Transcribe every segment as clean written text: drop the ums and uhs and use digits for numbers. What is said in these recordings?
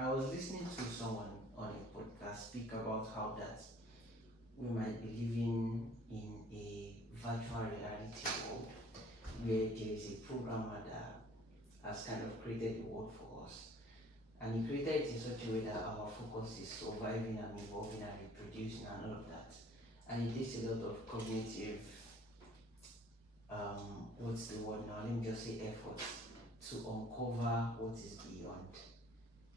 I was listening to someone on a podcast speak about how that we might be living in a virtual reality world where there is a programmer that has kind of created the world for us. And he created it in such a way that our focus is surviving and evolving and reproducing and all of that. And it takes a lot of cognitive, what's the word now? Let me just say effort to uncover what is beyond.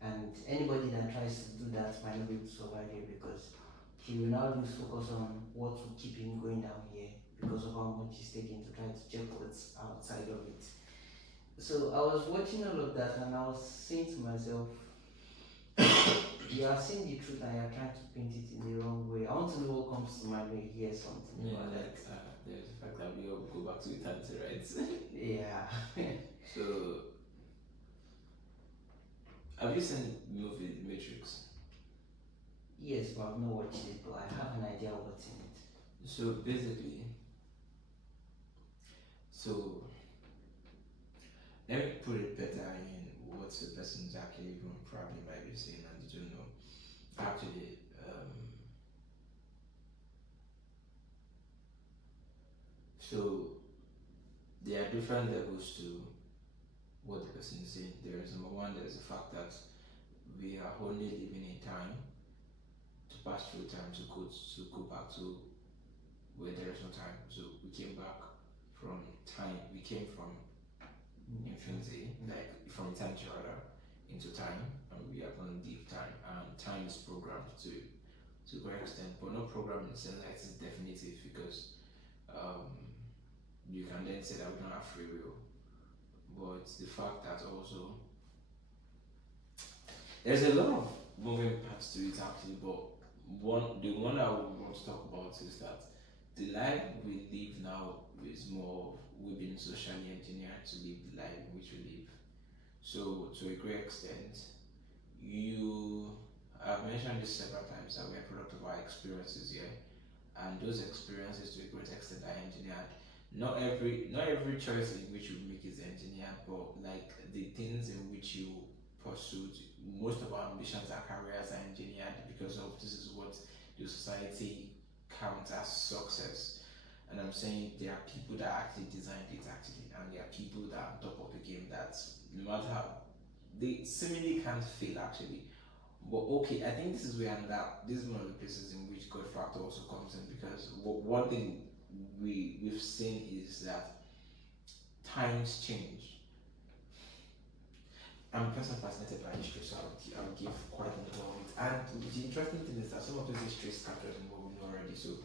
And anybody that tries to do that might not be able to survive here because he will now lose focus on what will keep him going down here because of how much he's taking to try to check what's outside of it. So I was watching all of that and I was saying to myself, you are seeing the truth and you're trying to paint it in the wrong way. I want to know what comes to mind when you hear something about that. There's the fact that we all go back to eternity, right? Yeah. So, have you seen the movie The Matrix? Yes, but I've not watched it, but I have an idea what's in it. So basically, so let me put it better in what the person's actually even probably might be saying and you don't know. Actually, so there are different levels to what the person is saying. There is number one, there is the fact that we are only living in time to pass through time to go back to where there is no time. So we came back from time. We came from infinity, like from eternity rather, into time, and we are going to leave time. And time is programmed to a great extent, but not programmed in the sense that it's definitive because you can then say that we don't have free will. But the fact that also there's a lot of moving parts to it actually, but the one I would want to talk about is that the life we live now is more we've been socially engineered to live the life in which we live. So to a great extent, I've mentioned this several times that we're a product of our experiences here, and those experiences to a great extent are engineered. Not every choice in which you make is engineered, but like the things in which you pursue, most of our ambitions and careers are engineered because of this is what the society counts as success. And I'm saying there are people that actually designed it actually, and there are people that are on top of the game that no matter how they seemingly can't fail actually. But okay, I think this is where this is one of the places in which God factor also comes in because one thing we've seen is that times change. I'm personally fascinated by history, so I'll give quite a lot of it. And the interesting thing is that some of those histories captured in what we know already. So,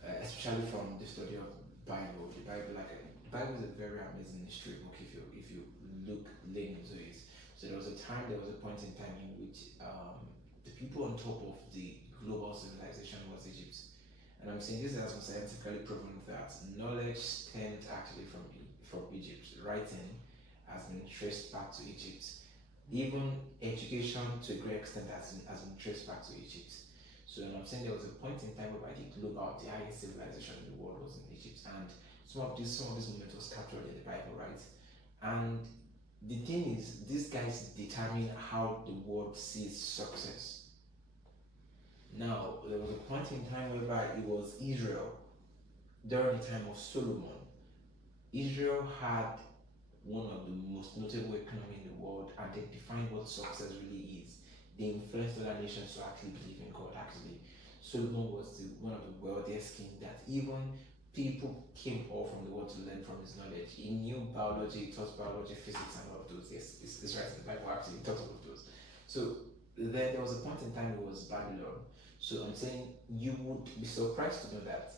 especially from the study of Bible, the Bible is a very amazing history book if you lean into it. So there was a point in time in which the people on top of the global civilization was Egypt. And I'm saying this has been scientifically proven that knowledge stemmed actually from Egypt. Writing has been traced back to Egypt. Even education to a great extent has been traced back to Egypt. So I'm saying there was a point in time where the highest civilization in the world was in Egypt, and some of this movement was captured in the Bible, right? And the thing is, these guys determine how the world sees success. Now, there was a point in time whereby it was Israel during the time of Solomon. Israel had one of the most notable economy in the world, and they defined what success really is. They influenced other nations to actually believe in God. Actually, Solomon was one of the wealthiest kings that even people came all from the world to learn from his knowledge. He knew biology, he taught biology, physics, and all of those. Yes, it's right in the Bible actually, he taught all of those. So then there was a point in time it was Babylon. So I'm saying you would be surprised to know that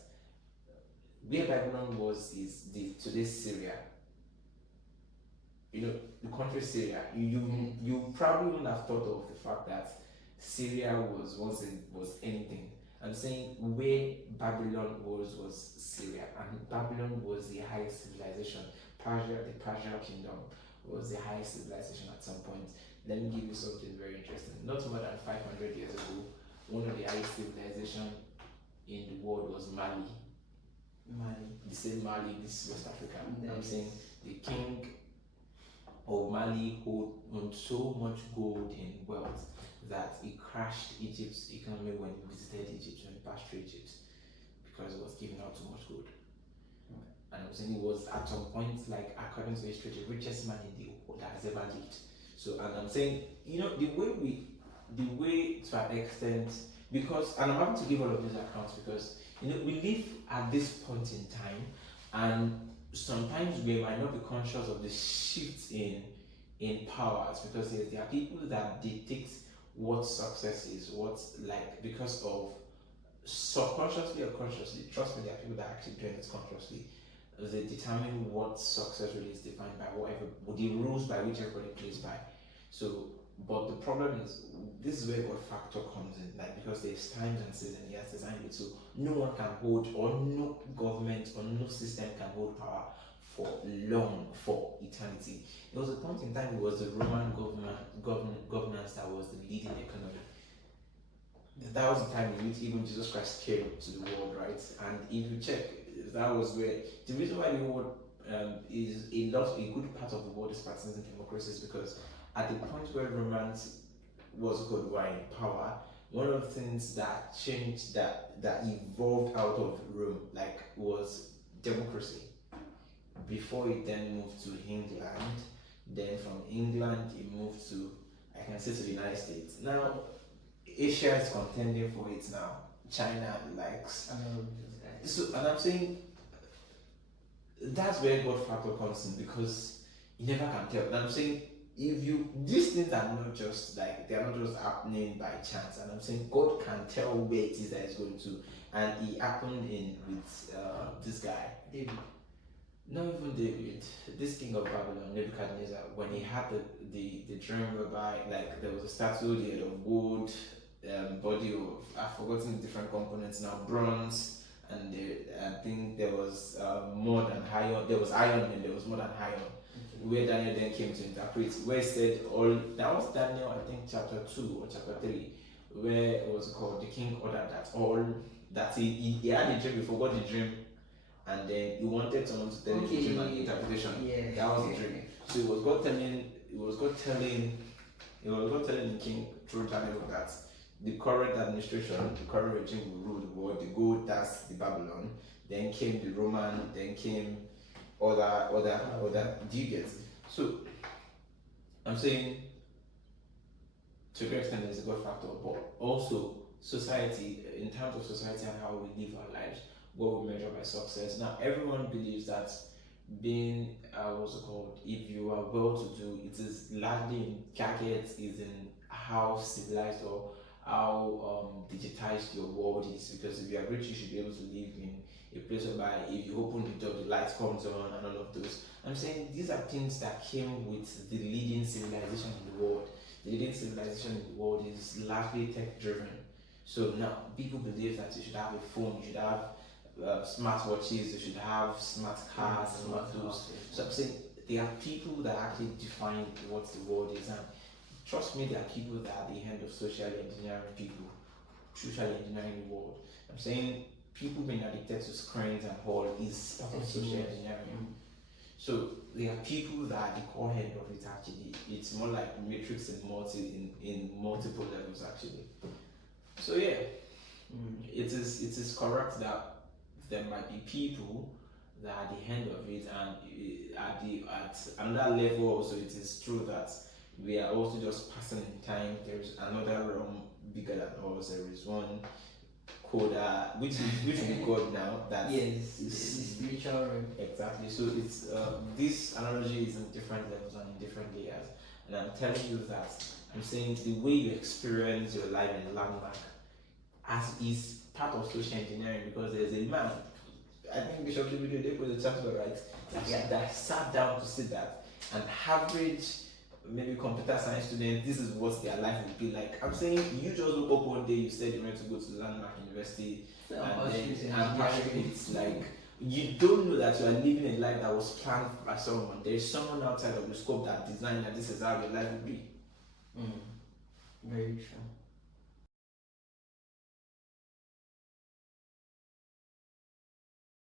where Babylon was is today's Syria. You know, the country Syria. You probably wouldn't have thought of the fact that Syria was anything. I'm saying where Babylon was Syria, and Babylon was the highest civilization. The Persian kingdom was the highest civilization at some point. Let me give you something very interesting. Not more than 500 years ago, one of the highest civilization in the world was Mali. The same Mali, this West Africa. Nice. I'm saying the king or Mali owned so much gold and wealth that it crashed Egypt's economy when he visited Egypt, when he passed through Egypt, because it was giving out too much gold. And I'm saying he was at some point, like according to history, the richest man in the world that has ever lived. So, and I'm saying, the way to an extent, because, and I'm having to give all of these accounts because we live at this point in time, and sometimes we might not be conscious of the shift in powers, because there are people that dictate what success is, because of subconsciously or consciously. Trust me, there are people that actually doing it consciously. They determine what success really is defined by whatever the rules by which everybody plays by. So, but the problem is, this is where God factor comes in, like, because there's times and seasons He has designed it, so no one can hold, or no government or no system can hold power for eternity. There was a point in time it was the Roman governance that was the leading economy. That was the time in which even Jesus Christ came to the world, right? And if you check, that was where the reason why the world is a good part of the world is practicing democracy is because at the point where Romans were in power, one of the things that changed, that evolved out of Rome, like, was democracy. Before it then moved to England, then from England it moved to, I can say, to the United States. Now Asia is contending for it now. China likes. So, and I'm saying that's where God factor comes in, because you never can tell. And I'm saying, these things are not just like, they are not just happening by chance. And I'm saying God can tell where it is that it's going to. And it happened with this guy, David. Not even David, this king of Babylon, Nebuchadnezzar, when he had the dream whereby, like, there was a statue, he had of wood, body of, I've forgotten the different components now, bronze, and I think there was more than iron. There was iron and there was more than iron. Okay. Where Daniel then came to interpret, where it said that was Daniel, I think chapter 2 or chapter 3, where it was called, the king ordered that he had a dream, he forgot the dream, and then he wanted someone to tell him the dream and interpretation. Yeah. That was the dream. So it was God telling the king through Daniel that the current administration, the current regime will rule the world. The gold, that's the Babylon. Then came the Roman. Then came other. Do you get? So I'm saying, to a great extent, there's a God factor, but also society, in terms of society and how we live our lives, what we measure by success. Now, everyone believes that being, if you are well to do, it is largely in gadgets, is in how civilized or how digitized your world is. Because if you are rich, you should be able to live in a place whereby if you open the door, the light comes on and all of those. I'm saying these are things that came with the leading civilization in the world. The leading civilization in the world is largely tech driven. So now people believe that you should have a phone, you should have smartwatches, you should have smart cars and all of those. So I'm saying there are people that actually define what the world is, and trust me, there are people that are the end of social engineering the world. I'm saying people being addicted to screens and all is part of social engineering. So there are people that are the core end of it actually. It's more like matrix and in multiple levels actually. So yeah, it is correct that there might be people that are the end of it, and at another level also it is true that we are also just passing in time. There is another realm bigger than us. There is one coda, which will be God now. That yes, is spiritual realm. Exactly. So it's this analogy is in different levels and in different layers. And I'm telling you that I'm saying the way you experience your life in landmark as is part of social engineering, because there's a man, I think Bishop Chibudo, they put the chapter right, that sat down to see that an average maybe computer science student, this is what their life would be like. I'm saying you just woke up one day, you said you wanted to go to Landmark University, and it's like you don't know that you are living a life that was planned by someone. There is someone outside of the scope that designed that this is how your life will be. Very true.